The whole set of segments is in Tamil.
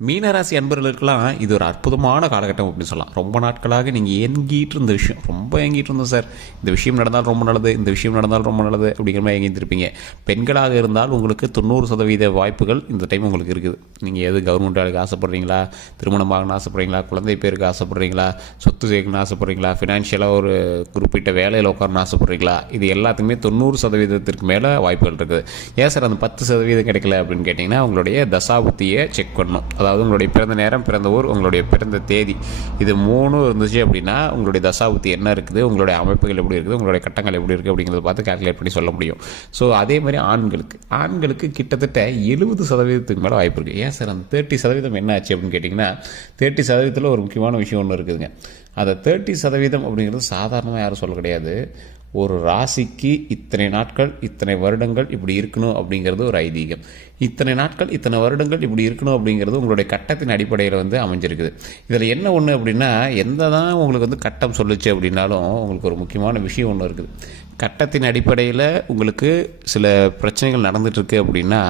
மீனராசி அன்பர்களுக்கெல்லாம் இது ஒரு அற்புதமான காலகட்டம் அப்படின்னு சொல்லலாம். ரொம்ப நாட்களாக நீங்கள் ஏங்கிட்டு இருந்த விஷயம், ரொம்ப ஏங்கிட்டு இருந்தோம் சார், இந்த விஷயம் நடந்தால் ரொம்ப நல்லது, இந்த விஷயம் நடந்தால் ரொம்ப நல்லது அப்படிங்கிற மாதிரி ஏங்கியிருப்பீங்க. பெண்களாக இருந்தால் உங்களுக்கு 90% வாய்ப்புகள் இந்த டைம் உங்களுக்கு இருக்குது. நீங்கள் எது கவர்மெண்ட் வேலைக்கு ஆசைப்படுறீங்களா, திருமணம் ஆகணும்னு ஆசைப்படுறீங்களா, குழந்தை பேருக்கு ஆசைப்படுறீங்களா, சொத்து சேர்க்கணும்னு ஆசைப்படுறீங்களா, ஃபினான்ஷியலாக ஒரு குறிப்பிட்ட வேலையில் உட்காரணும்னு ஆசைப்படுறீங்களா, இது எல்லாத்துக்குமே 90% மேலே வாய்ப்புகள் இருக்குது. ஏன் சார் அந்த 10% கிடைக்கல அப்படின்னு கேட்டிங்கன்னா, உங்களுடைய தசாபுத்தியை செக் பண்ணணும். அதாவது உங்களுடைய பிறந்த நேரம், பிறந்த ஊர், உங்களுடைய பிறந்த தேதி, இது 3 இருந்துச்சு அப்படின்னா உங்களுடைய தசாபுத்தி என்ன இருக்குது, உங்களுடைய அமைப்புகள் எப்படி இருக்குது, உங்களுடைய கட்டங்கள் எப்படி இருக்குது அப்படிங்கிறத பார்த்து கால்குலேட் பண்ணி சொல்ல முடியும். ஸோ அதே மாதிரி ஆண்களுக்கு கிட்டத்தட்ட 70% மேலே வாய்ப்பு இருக்குது. ஏன் சார் அந்த 30% என்ன ஆச்சு அப்படின்னு கேட்டிங்கன்னா, 30% ஒரு முக்கியமான விஷயம் ஒன்று இருக்குதுங்க. அந்த 30% அப்படிங்கிறது சாதாரணமாக யாரும் சொல்ல கிடையாது. ஒரு ராசிக்கு இத்தனை நாட்கள், இத்தனை வருடங்கள் இப்படி இருக்கணும் அப்படிங்கிறது ஒரு ஐதீகம். இத்தனை நாட்கள், இத்தனை வருடங்கள் இப்படி இருக்கணும் அப்படிங்கிறது உங்களுடைய கட்டத்தின் அடிப்படையில் அமைஞ்சிருக்குது. இதில் என்ன ஒன்று அப்படின்னா, எந்த தான் உங்களுக்கு கட்டம் சொல்லுச்சு அப்படின்னாலும் உங்களுக்கு ஒரு முக்கியமான விஷயம் ஒன்று இருக்குது. கட்டத்தின் அடிப்படையில் உங்களுக்கு சில பிரச்சனைகள் நடந்துகிட்ருக்கு அப்படின்னா,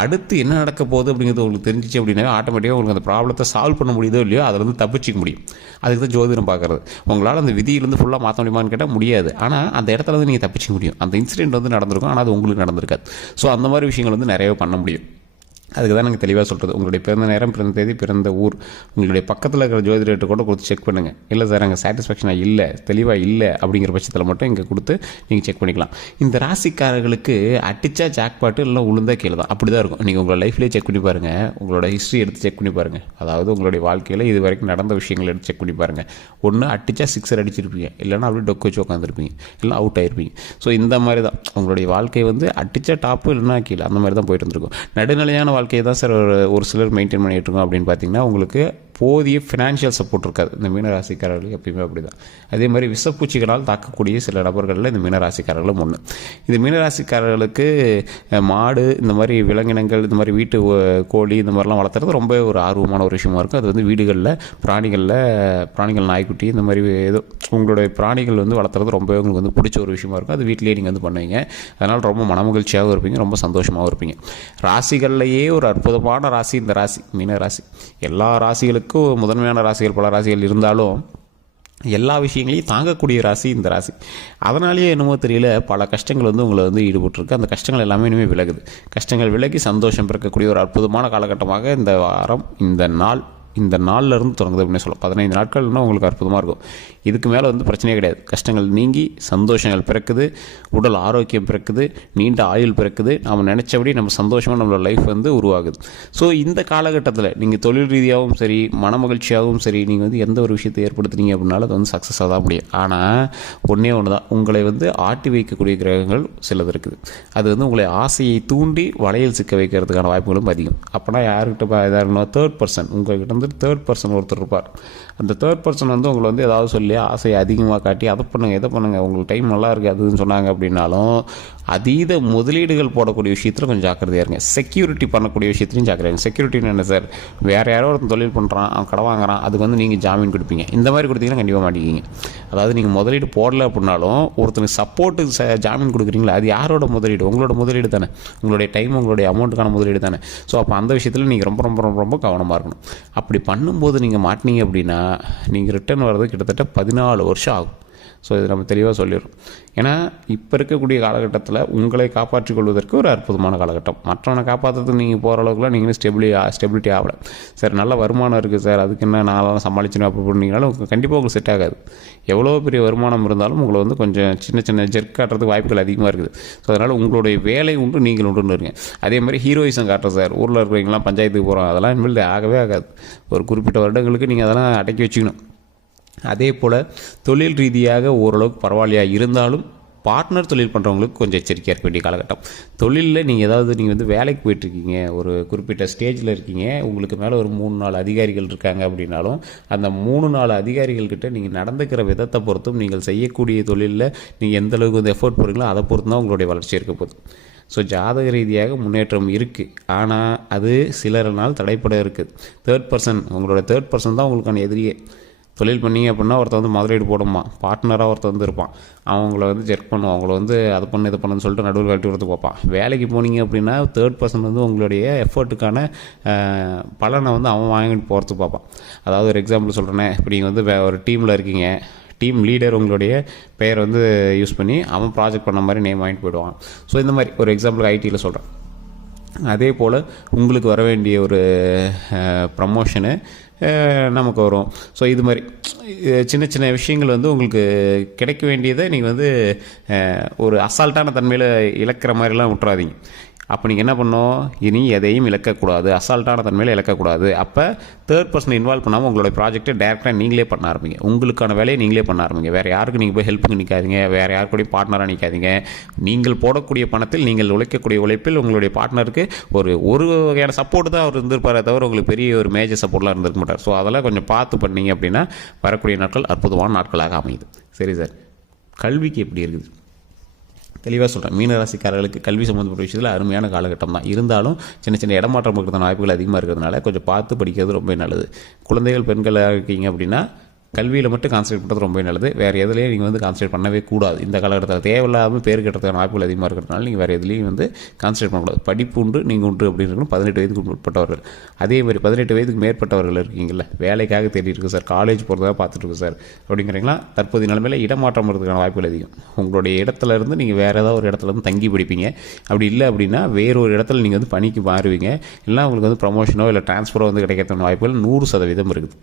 அடுத்து என்ன நடக்க போகுது அப்படிங்கிறது உங்களுக்கு தெரிஞ்சிச்சு அப்படின்னா ஆட்டோமேட்டிக்காக உங்களுக்கு அந்த ப்ராப்ளத்தை சால்வ் பண்ண முடியுதோ இல்லையோ அதில் தப்பிச்சிக்க முடியும். அதுக்கு தான் ஜோதிடம் பார்க்குறது. உங்களால் அந்த விதியிலேருந்து ஃபுல்லாக மாற்ற முடியுமான்னு கேட்டால் முடியாது. ஆனால் அந்த இடத்துல நீங்கள் தப்பிச்சிக்க முடியும். அந்த இன்சிடென்ட் நடந்திருக்கும், ஆனால் அது உங்களுக்கு நடந்திருக்காது. ஸோ அந்த மாதிரி விஷயங்கள் நிறையவே பண்ண முடியும். அதுக்கு தான் நாங்கள் தெளிவாக சொல்கிறது. உங்களுடைய பிறந்த நேரம், பிறந்த தேதி, பிறந்த ஊர், உங்களுடைய பக்கத்தில் இருக்கிற ஜோதிடர்கிட்ட கூட கொடுத்து செக் பண்ணுங்கள். இல்லை சார் அங்கே சாட்டிஸ்ஃபேக்ஷனாக இல்லை, தெளிவாக இல்லை அப்படிங்கிற பட்சத்தில் மட்டும் இங்கே கொடுத்து நீங்கள் செக் பண்ணிக்கலாம். இந்த ராசிக்காரர்களுக்கு அடித்தா ஜாக்பாட்டு இல்லை உளுந்தா கீழே தான், அப்படி தான் இருக்கும். நீங்கள் உங்களோட லைஃப்லேயே செக் பண்ணி பாருங்கள், உங்களோட ஹிஸ்ட்ரி எடுத்து செக் பண்ணி பாருங்கள். அதாவது உங்களுடைய வாழ்க்கையில் இது வரைக்கும் நடந்த விஷயங்கள் எடுத்து செக் பண்ணி பாருங்கள். ஒன்று அடித்தா 6 அடிச்சிருப்பீங்க, இல்லைனா அப்படியே டொக்கு வச்சு உட்காந்துருப்பீங்க, இல்லை அவுட் ஆகிருப்பீங்க. ஸோ இந்த மாதிரி தான் உங்களுடைய வாழ்க்கை அடித்தா டாப்பு இல்லைனா கீழே, அந்த மாதிரி தான் போயிட்டு இருந்திருக்கும். நடுநிலையான வாழ்க்கையை தான் சார் ஒரு சிலர் மெயின்டைன் பண்ணிகிட்டு இருக்கோம். அப்படின்னு பார்த்தீங்கன்னா உங்களுக்கு போதிய ஃபினான்ஷியல் சப்போர்ட் இருக்காது. இந்த மீனராசிக்காரர்களுக்கு எப்பயுமே அப்படி தான். அதே மாதிரி விஷப்பூச்சிகளால் தாக்கக்கூடிய சில நபர்களில் இந்த மீனராசிக்காரர்களும் ஒன்று. இது மீனராசிக்காரர்களுக்கு மாடு, இந்த மாதிரி விலங்கினங்கள், இந்த மாதிரி வீட்டு கோழி, இந்த மாதிரிலாம் வளர்த்துறது ரொம்ப ஒரு ஆர்வமான ஒரு விஷயமா இருக்கும். அது வீடுகளில் பிராணிகள் நாய்க்குட்டி, இந்த மாதிரி ஏதோ உங்களுடைய பிராணிகள் வளர்த்துறது ரொம்ப உங்களுக்கு பிடிச்ச ஒரு விஷயமா இருக்கும். அது வீட்டிலேயே நீங்கள் பண்ணுவீங்க. அதனால் ரொம்ப மனமகிழ்ச்சியாகவும் இருப்பீங்க, ரொம்ப சந்தோஷமாகவும் இருப்பீங்க. ராசிகள்லேயே ஒரு அற்புதமான ராசி இந்த ராசி, மீனராசி. எல்லா ராசிகளுக்கும் முதன்மையான ராசிகள் பல ராசிகள் இருந்தாலும் எல்லா விஷயங்களையும் தாங்கக்கூடிய ராசி இந்த ராசி. அதனாலேயே என்னமோ தெரியல, பல கஷ்டங்கள் உங்களை ஈடுபட்டிருக்கு. அந்த கஷ்டங்கள் எல்லாமே இனிமேல் விலகுது. கஷ்டங்கள் விலகி சந்தோஷம் பிறக்கக்கூடிய ஒரு அற்புதமான காலகட்டமாக இந்த வாரம், இந்த நாளில் இருந்து தொடங்குது அப்படின்னு சொல்லலாம். 15 நாட்கள்னா உங்களுக்கு அற்புதமாக இருக்கும். இதுக்கு மேலே பிரச்சனையே கிடையாது. கஷ்டங்கள் நீங்கி சந்தோஷங்கள் பிறக்குது, உடல் ஆரோக்கியம் பிறக்குது, நீண்ட ஆயுள் பிறக்குது. நாம் நினச்சபடி நம்ம சந்தோஷமாக நம்மளோட லைஃப் உருவாகுது. ஸோ இந்த காலகட்டத்தில் நீங்கள் தொழில் ரீதியாகவும் சரி, மன மகிழ்ச்சியாகவும் சரி, நீங்கள் எந்த ஒரு விஷயத்தை ஏற்படுத்துனீங்க அப்படின்னாலும் அது சக்ஸஸாக தான் முடியும். ஆனால் ஒன்றே ஒன்று தான், உங்களை ஆட்டி வைக்கக்கூடிய கிரகங்கள் சிலது இருக்குது. அது உங்களை ஆசையை தூண்டி வளையல் சிக்க வைக்கிறதுக்கான வாய்ப்புகளும் அதிகம். அப்போனா யாருக்கிட்ட இதாக இருக்கணும், தேர்ட் பர்சன், உங்கள்கிட்ட தேர்ட் பர்சன் ஒருத்தர் இருப்பார். அந்த தேர்ட் பர்சன் உங்களை ஏதாவது சொல்லி ஆசையை அதிகமாக காட்டி அதை பண்ணுங்கள் இதை பண்ணுங்கள், உங்களுக்கு டைம் நல்லா இருக்குது அதுன்னு சொன்னாங்க அப்படின்னாலும் அதீத முதலீடுகள் போடக்கூடிய விஷயத்தில் கொஞ்சம் ஜாக்கிரதையாக இருங்க. செக்யூரிட்டி பண்ணக்கூடிய விஷயத்துலையும் ஜாக்கிரதையாக. செக்யூரிட்டின்னு என்ன சார், வேறு யாரோ ஒருத்தன் தொழில் பண்ணுறான், அவன் கடை வாங்குறான், அதுக்கு நீங்கள் ஜாமீன் கொடுப்பீங்க. இந்த மாதிரி கொடுத்தீங்கன்னா கண்டிப்பாக மாட்டிக்கிங்க. அதாவது நீங்கள் முதலீடு போடலை அப்படின்னாலும் ஒருத்தனுக்கு சப்போர்ட்டுக்கு ஜாமீன் கொடுக்குறீங்களா, அது யாரோட முதலீடு, உங்களோட முதலீடு தானே, உங்களுடைய டைம், உங்களுடைய அமௌண்ட்டுக்கான முதலீடு தானே. ஸோ அப்போ அந்த விஷயத்தில் நீங்கள் ரொம்ப ரொம்ப ரொம்ப ரொம்ப கவனமாக இருக்கணும். அப்படி பண்ணும்போது நீங்கள் மாட்டினீங்க அப்படின்னா நீங்கள் ரிட்டர்ன் வர்றது கிட்டத்தட்ட 14 வருஷம் ஆகும். ஸோ இது நம்ம தெளிவாக சொல்லிடுறோம். ஏன்னா இப்போ இருக்கக்கூடிய காலகட்டத்தில் உங்களை காப்பாற்றிக் கொள்வதற்கு ஒரு அற்புதமான காலகட்டம். மற்றவனை காப்பாற்றுறதுக்கு நீங்கள் போகிற அளவுக்குலாம் நீங்களும் ஸ்டெபிலிட்டி ஆகலை. சார் நல்ல வருமானம் இருக்குது சார், அதுக்கு என்ன நான்லாம் சமாளிச்சுன்னு அப்போ பண்ணிங்கனாலும் கண்டிப்பாக உங்களுக்கு செட் ஆகாது. எவ்வளோ பெரிய வருமானம் இருந்தாலும் உங்களை கொஞ்சம் சின்ன சின்ன ஜெர்க் காட்டுறதுக்கு வாய்ப்புகள் அதிகமாக இருக்குது. ஸோ அதனால் உங்களுடைய வேலை உண்டு, நீங்கள் உண்டுன்னு இருங்க. அதே மாதிரி ஹீரோயிசம் காட்டுறேன் சார், ஊரில் இருக்கிறவங்களாம் பஞ்சாயத்துக்கு போகிறோம், அதெல்லாம் இனிமேல் ஆகவே ஆகாது. ஒரு குறிப்பிட்ட வருடங்களுக்கு நீங்கள் அதெல்லாம் அடக்கி வச்சுக்கணும். அதே போல் தொழில் ரீதியாக ஓரளவுக்கு பரவாயில்லையாக இருந்தாலும் பார்ட்னர் தொழில் பண்ணுறவங்களுக்கு கொஞ்சம் எச்சரிக்கையாக இருக்க வேண்டிய காலகட்டம். தொழிலில் நீங்கள் வேலைக்கு போயிட்டுருக்கீங்க, ஒரு குறிப்பிட்ட ஸ்டேஜில் இருக்கீங்க, உங்களுக்கு மேலே ஒரு 3-4 அதிகாரிகள் இருக்காங்க அப்படின்னாலும் அந்த 3-4 அதிகாரிகள்கிட்ட நீங்கள் நடந்துக்கிற விதத்தை பொறுத்தும், நீங்கள் செய்யக்கூடிய தொழிலில் நீங்கள் எந்தளவுக்கு எஃபோர்ட் போடுறீங்களோ அதை பொறுத்து தான் உங்களுடைய வளர்ச்சி இருக்க போகுது. ஸோ ஜாதக ரீதியாக முன்னேற்றம் இருக்குது, ஆனால் அது சிலரினால் தடைப்பட இருக்குது. உங்களோட தேர்ட் பர்சன் தான் உங்களுக்கான எதிரியே. தொழில் பண்ணிங்க அப்படின்னா ஒருத்தர் வந்து முதலீடு போடுமா, பார்ட்னராக ஒருத்தர் வந்து இருப்பான், அவங்கள வந்து செக் பண்ணுவோம், அவங்கள வந்து அது பண்ணு இது பண்ணுன்னு சொல்லிட்டு நடுவில் கட்டி கொடுத்து பார்ப்பான். வேலைக்கு போனீங்க அப்படின்னா தேர்ட் பர்சன் வந்து உங்களுடைய எஃபர்ட்டுக்கான பலனை வந்து அவன் வாங்கிட்டு போகிறதுக்கு பார்ப்பான். அதாவது ஒரு எக்ஸாம்பிள் சொல்கிறேன்னே, இப்போ நீங்கள் வந்து ஒரு டீமில் இருக்கீங்க, டீம் லீடர் உங்களுடைய பெயர் வந்து யூஸ் பண்ணி அவன் ப்ராஜெக்ட் பண்ண மாதிரி நேம் வாங்கிட்டு போயிடுவான். ஸோ இந்த மாதிரி ஒரு எக்ஸாம்பிள் ஐடியில் சொல்கிறேன். அதே போல் உங்களுக்கு வர வேண்டிய ஒரு ப்ரமோஷனு நமக்கு வரும். ஸோ இது மாதிரி சின்ன சின்ன விஷயங்கள் வந்து உங்களுக்கு கிடைக்க வேண்டியதை நீங்கள் வந்து ஒரு அசால்ட்டான தன்மையில் இழக்கிற மாதிரிலாம் விட்டுறாதீங்க. அப்போ நீங்கள் என்ன பண்ணணும், இனி எதையும் இழக்கக்கூடாது, அசால்ட்டான தன்மையில் இழக்கக்கூடாது. அப்போ தேர்ட் பர்சன் இன்வால்வ் பண்ணாமல் உங்களோட ப்ராஜெக்ட்டை டேரெக்டாக நீங்களே பண்ண ஆரம்பிங்க. உங்களுக்கான வேலையை நீங்களே பண்ண ஆரம்பிங்க. வேறு யாருக்கு நீங்கள் போய் ஹெல்ப்புக்கு நிற்காதீங்க, வேறு யாருக்கூடையும் பார்ட்னராக நிற்காதீங்க. நீங்கள் போடக்கூடிய பணத்தில், நீங்கள் உழைக்கக்கூடிய உழைப்பில் உங்களுடைய பார்ட்னருக்கு ஒரு வகையான சப்போர்ட் தான் அவர் இருந்திருப்பாரே தவிர உங்களுக்கு பெரிய ஒரு மேஜர் சப்போர்ட்லாம் இருந்திருக்க மாட்டார். ஸோ அதெல்லாம் கொஞ்சம் பார்த்து பண்ணீங்க அப்படின்னா வரக்கூடிய நாட்கள் அற்புதமான நாட்களாக அமையுது. சரி சார், கல்விக்கு எப்படி இருக்குது? தெளிவாக சொல்கிறேன். மீனராசிக்காரர்களுக்கு கல்வி சம்மந்தப்பட்ட விஷயத்தில் அருமையான காலகட்டம் தான். இருந்தாலும் சின்ன சின்ன இடமாற்றம் இருக்கிறதான வாய்ப்புகள் அதிகமாக இருக்கிறதுனால கொஞ்சம் பார்த்து படிக்கிறது ரொம்ப நல்லது. குழந்தைகள் பெண்களாக இருக்கீங்க அப்படின்னா கல்வியில் மட்டும் கான்சன்ட்ரேட் பண்ணுறது ரொம்ப நல்லது. வேறு எதுலேயும் நீங்கள் வந்து கான்சன்ட்ரேட் பண்ணவே கூடாது. இந்த காலகட்டத்தில் தேவையில்லாமல் பேர் கட்டுறதுக்கான வாய்ப்புகள் அதிகமாக இருக்கிறதுனால நீங்கள் வேறு எதுலேயும் வந்து கான்சன்ட்ரேட் பண்ணக்கூடாது. படிப்பு உண்டு, நீங்கள் உண்டு அப்படின்னு இருக்கணும். 18 வயதுக்கு உட்பட்டவர்கள், அதே மாதிரி 18 வயதுக்கு மேற்பட்டவர்கள் இருக்கீங்களா, வேலைக்காக தேடி இருக்குது சார், காலேஜ் போகிறதாக பார்த்துட்டு இருக்கு சார் அப்படிங்கிறீங்களா, தற்போதைய நிலைமையில் இடமாற்றம் இருக்கிறதுக்கான வாய்ப்புகள் அதிகம். உங்களுடைய இடத்துல இருந்து நீங்கள் வேறு ஏதாவது ஒரு இடத்துல இருந்து தங்கி படிப்பீங்க. அப்படி இல்லை அப்படின்னா வேறு ஒரு இடத்துல நீங்கள் வந்து பணிக்கு மாறுவீங்க. இல்லை உங்களுக்கு வந்து ப்ரமோஷனோ இல்லை ட்ரான்ஸ்ஃபரோ வந்து கிடைக்கிறதுக்கான வாய்ப்புகள் 100% இருக்குது.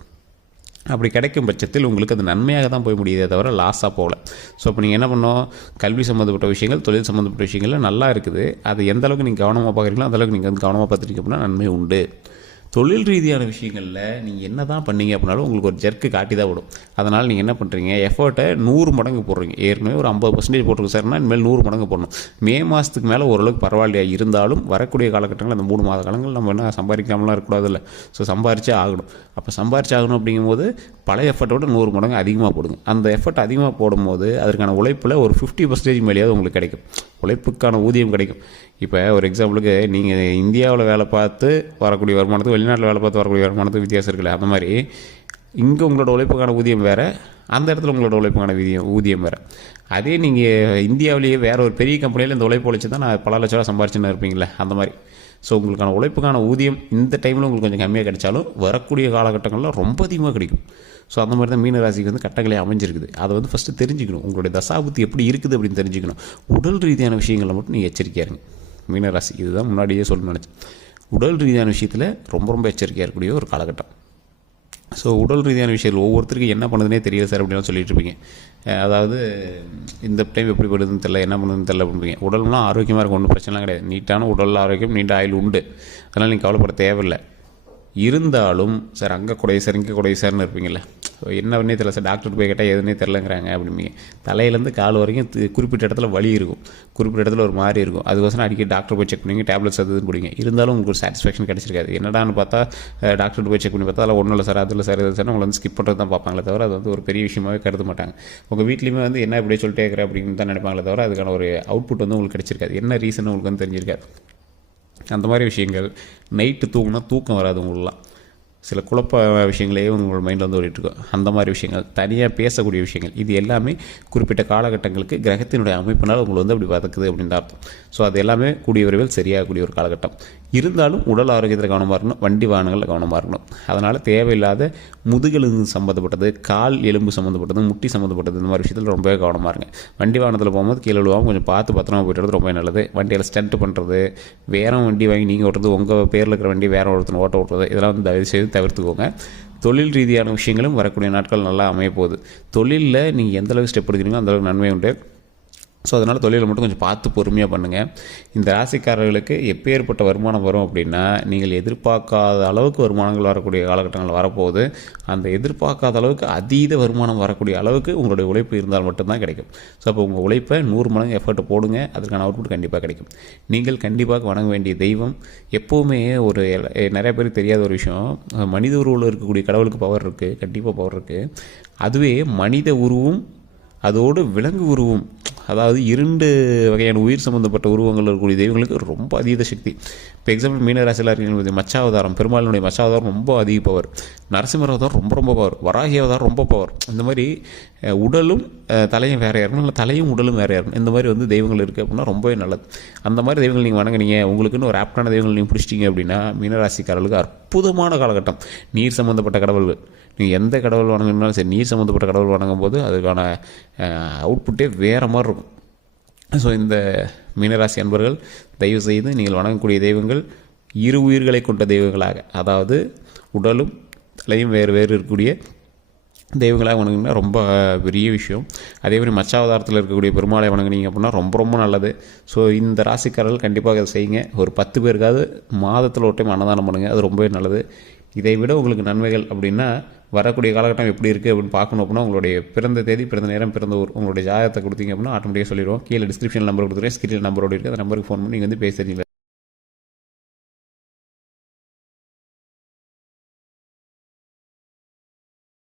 அப்படி கிடைக்கும் பட்சத்தில் உங்களுக்கு அது நன்மையாக தான் போய் முடியுதே தவிர லாஸாக போகல. ஸோ இப்போ நீங்கள் என்ன பண்ணோம், கல்வி சம்மந்தப்பட்ட விஷயங்கள், தொழில் சம்மந்தப்பட்ட விஷயங்கள் நல்லா இருக்குது. அது எந்த அளவுக்கு நீங்கள் கவனமாக பார்க்குறீங்களோ அந்தளவுக்கு நீங்கள் வந்து கவனமாக பார்த்துட்டீங்க அப்படின்னா நன்மை உண்டு. தொழில் ரீதியான விஷயங்களில் நீங்கள் என்ன தான் பண்ணீங்க அப்படின்னாலும் உங்களுக்கு ஒரு ஜர்க்கு காட்டி தான் விடும். அதனால் நீங்கள் என்ன பண்ணுறீங்க, எஃபர்ட்டை 100 மடங்கு போடுறீங்க. ஏற்கனவே ஒரு 50% போட்டிருக்கு சார்னா இனிமேல் 100 மடங்கு போடணும். மே மாதத்துக்கு மேலே ஓரளவுக்கு பரவாயில்லையா இருந்தாலும் வரக்கூடிய காலகட்டங்கள் அந்த 3 மாத காலங்கள் நம்ம என்ன சம்பாதிக்காமலாம் இருக்கக்கூடாது இல்லை. ஸோ சம்பாரிச்சே ஆகணும். அப்போ சம்பாரிச்சு ஆகணும் அப்படிங்கும்போது பழைய எஃபர்ட்டோட 100 மடங்கு அதிகமாக போடுங்க. அந்த எஃபர்ட் அதிகமாக போடும்போது அதற்கான உழைப்பில் ஒரு 50% மேலேயாவது உங்களுக்கு கிடைக்கும். உழைப்புக்கான ஊதியம் கிடைக்கும். இப்போ ஒரு எக்ஸாம்பிளுக்கு நீங்கள் இந்தியாவில் வேலை பார்த்து வரக்கூடிய வருமானத்துக்கு வெளிநாட்டில் வேலை பார்த்து வரக்கூடிய வருமானத்துக்கு வித்தியாசம் இருக்குல்ல, அந்த மாதிரி இங்கே உங்களோட உழைப்புக்கான ஊதியம் வேறு, அந்த இடத்துல உங்களோட உழைப்புக்கான ஊதியம் வேறு. அதே நீங்கள் இந்தியாவிலேயே வேறு ஒரு பெரிய கம்பெனியில் இந்த உழைப்பு உழைச்சி தான் நான் பல லட்ச ரூபா சம்பாரிச்சுன்னு இருப்பீங்களே, அந்த மாதிரி. ஸோ உங்களுக்கான உழைப்புக்கான ஊதியம் இந்த டைமில் உங்களுக்கு கொஞ்சம் கம்மியாக கிடைச்சாலும் வரக்கூடிய காலகட்டங்களில் ரொம்ப அதிகமாக கிடைக்கும். ஸோ அந்த மாதிரி தான் மீனராசிக்கு வந்து கட்டங்களே அமைஞ்சிருக்குது. அதை வந்து ஃபஸ்ட்டு தெரிஞ்சுக்கணும். உங்களுடைய தசாபுத்தி எப்படி இருக்குது அப்படின்னு தெரிஞ்சுக்கணும். உடல் ரீதியான விஷயங்களில் மட்டும் நீங்கள் எச்சரிக்கையாக இருங்க மீனராசி. இதுதான் முன்னாடியே சொல்லணும்னு நினச்சேன். உடல் ரீதியான விஷயத்தில் ரொம்ப ரொம்ப எச்சரிக்கையாக இருக்கக்கூடிய ஒரு காலகட்டம். ஸோ உடல் ரீதியான விஷயங்கள் ஒவ்வொருத்தருக்கும் என்ன பண்ணுதுன்னே தெரியல சார் அப்படின்னு சொல்லிட்டு இருப்பீங்க. அதாவது இந்த டைம் எப்படி பண்ணுதுன்னு தெரியல, என்ன பண்ணுதுன்னு தெரியல அப்படிங்க. உடல்னால் ஆரோக்கியமாக இருக்கும், ஒன்றும் பிரச்சனைலாம் கிடையாது. நீட்டான உடல் ஆரோக்கியம், நீண்ட ஆயுள் உண்டு. அதனால் நீங்கள் கவலைப்பட தேவையில்லை. இருந்தாலும் சார் அங்கே கொடை சார் இங்கே கொடை சார்னு இருப்பீங்களே, என்ன பண்ணே தெரியல சார், டாக்டர் போய் கேட்டால் எதுனே தெரிலங்கிறாங்க அப்படிங்க. தலையிலேருந்து கால் வரைக்கும் குறிப்பிட்ட இடத்துல வலி இருக்கும், குறிப்பிட்ட இடத்துல ஒரு மாதிரி இருக்கும். அதுக்கோசரம் அடிக்கடி டாக்டர் போய் செக் பண்ணிங்க, டேப்லெட்ஸ் அது பிடிங்க. இருந்தாலும் உங்களுக்கு ஒரு சாட்டிஸ்ஃபேக்ஷன் கிடச்சிருக்காது. என்னடான்னு பார்த்தா டாக்டர் போய் செக் பண்ணி பார்த்தா அதில் ஒன்றும் இல்லை சார், அதில் சார் இது சார் உங்களை வந்து ஸ்கிப் பண்ணுறது தான் பார்ப்பாங்களே தவிர அது வந்து ஒரு பெரிய விஷயமாகவே கருத மாட்டாங்க. உங்கள் வீட்லேயுமே வந்து என்ன இப்படியே சொல்லிட்டே இருக்கிற அப்படின்னு தான் நினைப்பாங்களே தவிர அதுக்கான ஒரு அவுட்புட் வந்து உங்களுக்கு கிடச்சிருக்காது. என்ன ரீசன் உங்களுக்கு வந்து தெரிஞ்சிருக்காது. அந்த மாதிரி விஷயங்கள். நைட்டு தூங்கினா தூக்கம் வராது உங்களெலாம். சில குழப்ப விஷயங்களே உங்களோட மைண்டில் வந்து ஓடிட்டுருக்கும். அந்த மாதிரி விஷயங்கள், தனியாக பேசக்கூடிய விஷயங்கள், இது எல்லாமே குறிப்பிட்ட காலகட்டங்களுக்கு கிரகத்தினுடைய அமைப்பினால் உங்களை வந்து அப்படி வதக்குது அப்படின்னு அர்த்தம். ஸோ அது எல்லாமே கூடிய விரைவில் சரியாகக்கூடிய ஒரு காலகட்டம். இருந்தாலும் உடல் ஆரோக்கியத்தில் கவனமாக இருக்கணும், வண்டி வாகனங்களில் கவனமாக இருக்கணும். அதனால் தேவையில்லாத முதுகெலும்பு சம்மந்தப்பட்டது, கால் எலும்பு சம்மந்தப்பட்டது, முட்டி சம்மந்தப்பட்டது, இந்த மாதிரி விஷயத்தில் ரொம்பவே கவனமாக இருங்க. வண்டி வாகனத்தில் போகும்போது கீழே விழுவாமல் கொஞ்சம் பார்த்து பத்திரமா போய்ட்டு ரொம்ப நல்லது. வண்டியில் ஸ்டண்ட் பண்ணுறது, வேறு வண்டி வாங்கி நீங்கள் ஓட்டுறது, உங்கள் பேரில் இருக்கிற வண்டி வேறு ஒருத்தர் ஓட்டுறது, இதெல்லாம் வந்து தயவு செய்து தவிர்த்துக்கோங்க. தொழில் ரீதியான விஷயங்களும் வரக்கூடிய நாட்கள் நல்லா அமைய போகுது. தொழிலில் நீங்கள் எந்தளவுக்கு ஸ்டெப் எடுக்கிறீங்களோ அந்தளவுக்கு நன்மை உண்டு. ஸோ அதனால் தொழிலை மட்டும் கொஞ்சம் பார்த்து பொறுமையாக பண்ணுங்கள். இந்த ராசிக்காரர்களுக்கு எப்பேற்பட்ட வருமானம் வரும் அப்படின்னா, நீங்கள் எதிர்பார்க்காத அளவுக்கு வருமானங்கள் வரக்கூடிய காலகட்டங்கள் வரப்போகுது. அந்த எதிர்பார்க்காத அளவுக்கு அதீத வருமானம் வரக்கூடிய அளவுக்கு உங்களுடைய உழைப்பு இருந்தால் மட்டும்தான் கிடைக்கும். ஸோ அப்போ உங்கள் உழைப்பை 100 மடங்கு எஃபர்ட் போடுங்க, அதுக்கான அவுட்புட் கண்டிப்பாக கிடைக்கும். நீங்கள் கண்டிப்பாக வணங்க வேண்டிய தெய்வம் எப்போவுமே ஒரு நிறைய பேருக்கு தெரியாத ஒரு விஷயம், மனித உருவில் இருக்கக்கூடிய கடவுளுக்கு பவர் இருக்குது, கண்டிப்பாக பவர் இருக்குது. அதுவே மனித உருவும் அதோடு விலங்கு உருவம், அதாவது 2 வகையான உயிர் சம்மந்தப்பட்ட உருவங்கள் இருக்கக்கூடிய தெய்வங்களுக்கு ரொம்ப அதீத சக்தி. இப்போ எக்ஸாம்பிள் மீனராசியில் இருக்கீங்க, மச்சாவதாரம், பெருமாளுடைய மச்சாவதாரம் ரொம்ப அதிக பவர், நரசிம்மர் அவதாரம் ரொம்ப ரொம்ப பவர், வராகி அவதாரம் ரொம்ப பவர். இந்த மாதிரி உடலும் தலையும் வேறையாக இருக்கணும், இல்லை தலையும் உடலும் வேறையாக இருக்கணும். இந்த மாதிரி வந்து தெய்வங்கள் இருக்குது அப்படின்னா ரொம்பவே நல்லது. அந்த மாதிரி தெய்வங்கள் நீங்கள் வணங்குனீங்க, உங்களுக்குன்னு ஒரு ஆப்டான தெய்வங்கள் நீங்கள் பிடிச்சிட்டிங்க அப்படின்னா மீனராசிக்காரர்களுக்கு அற்புதமான காலகட்டம். நீர் சம்மந்தப்பட்ட கடவுள்கள், நீங்கள் எந்த கடவுள் வணங்கினாலும் சரி, நீர் சம்மந்தப்பட்ட கடவுள் வணங்கும் போது அதுக்கான அவுட்புட்டே வேறு மாதிரி இருக்கும். ஸோ இந்த மீனராசி அன்பர்கள் தயவு செய்து நீங்கள் வணங்கக்கூடிய தெய்வங்கள் 2 உயிர்களை கொண்ட தெய்வங்களாக, அதாவது உடலும் தலையும் வேறு வேறு இருக்கக்கூடிய தெய்வங்களாக வணங்கினா ரொம்ப பெரிய விஷயம். அதே மாதிரி மச்சாவதாரத்தில் இருக்கக்கூடிய பெருமாளை வணங்குனீங்க அப்படின்னா ரொம்ப ரொம்ப நல்லது. ஸோ இந்த ராசிக்காரர்கள் கண்டிப்பாக அதை செய்யுங்க. ஒரு 10 பேருக்காவது மாதத்தில் ஒரு டைம் அன்னதானம் பண்ணுங்கள், அது ரொம்பவே நல்லது. இதை விட உங்களுக்கு நன்மைகள் அப்படின்னா வரக்கூடிய காலகட்டம் எப்படி இருக்குது அப்படின்னு பார்க்கணும் அப்படின்னா உங்களுடைய பிறந்த தேதி, பிறந்த நேரம், பிறந்த ஊர், உங்களுடைய ஜாதகத்தை கொடுத்தீங்க அப்படின்னா ஆட்டோமேட்டிக்காக சொல்லிடுவோம். கீழே டிஸ்கிரிப்ஷன் நம்பர் கொடுத்துருக்கேன், ஸ்கிரீன் நம்பரோடு இருக்குது, அந்த நம்பருக்கு ஃபோன் பண்ணி நீங்கள் வந்து பேசுகிறீங்க.